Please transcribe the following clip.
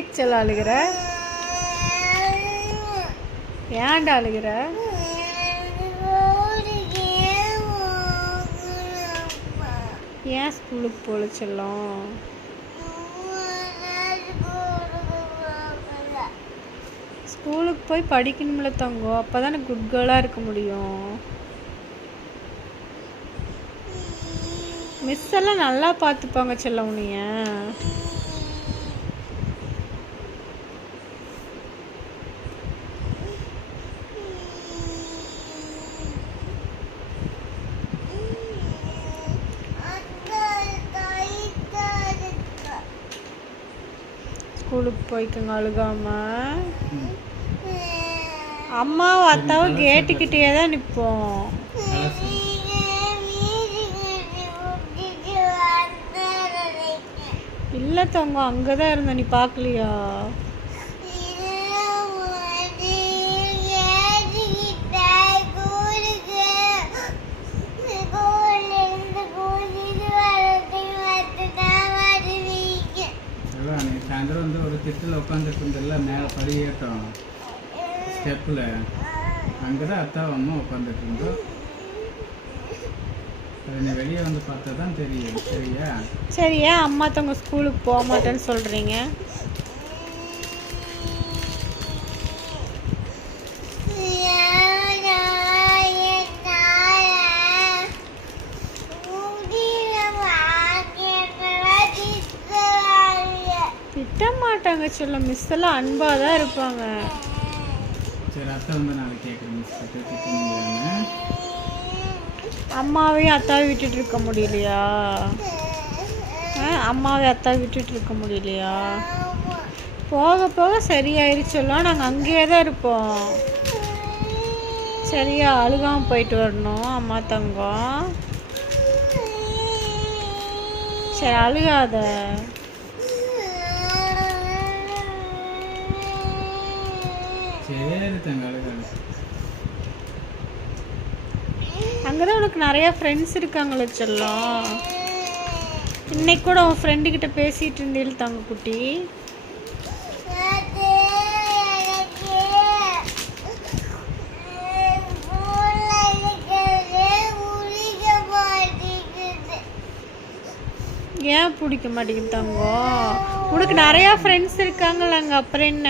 எதுக்கு சொல்ல அழுகிற? ஏன்டா அழுகிற? ஏன் ஸ்கூலுக்கு போல செல்லம்? ஸ்கூலுக்கு போய் படிக்கணும்ல தங்கம், அப்போ தானே குட் கேர்ளாக இருக்க முடியும். மிஸ் எல்லாம் நல்லா பார்த்துப்பாங்க செல்லம் உன்னைய. ஸ்கூலுக்கு போய்க்கங்க அழுகாம. அம்மாவும் அத்தாவும் கேட்டுக்கிட்டே தான் நிற்போம். இல்லை தங்கம், அங்கே தான் இருந்த, நீ பார்க்கலையா? சாயந்தரம் வந்து ஒரு திட்டில் உட்காந்துட்டு இருந்ததில்ல, மேலே படியேற்றோம் ஸ்டெப்பில், அங்கே தான் அத்தாவும் அம்மா உட்காந்துட்டு இருந்தோம். என்னை வெளியே வந்து பார்த்தா தான் தெரியும். சரியா? சரியா? அம்மா தங்க ஸ்கூலுக்கு போக மாட்டேன்னு சொல்கிறீங்க. திட்ட மாட்டாங்க சொல்ல, மிஸ் எல்லாம் அன்பாக தான் இருப்பாங்க. சரி, அத்தை வந்து நாளைக்கு கேட்குறேன் மிஸ் கிட்ட திட்டுனீங்களான்னு. அம்மாவையும் அத்தாவை விட்டுட்டு இருக்க முடியலையா? அம்மாவை அத்தாவை விட்டுட்டு இருக்க முடியலையா? போக போக சரியாயிருச்செல்லாம், நாங்கள் அங்கேயே தான் இருப்போம். சரியா? அழுகாமல் போயிட்டு வரணும் அம்மா தங்கம். சரி, அழுகாத. சரி தங்க, அழுகாத. அங்கதான் உனக்கு நிறைய ஃப்ரெண்ட்ஸ் இருக்காங்களே செல்லம். இன்னைக்கு கூட உன் ஃப்ரெண்டு கிட்ட பேசிட்டு இருந்தீள் தங்க குட்டி. ஏன் பிடிக்க மாட்டேங்குது தங்கம்? உனக்கு நிறைய ஃப்ரெண்ட்ஸ் இருக்காங்கல்ல அங்க, அப்புறம் என்ன?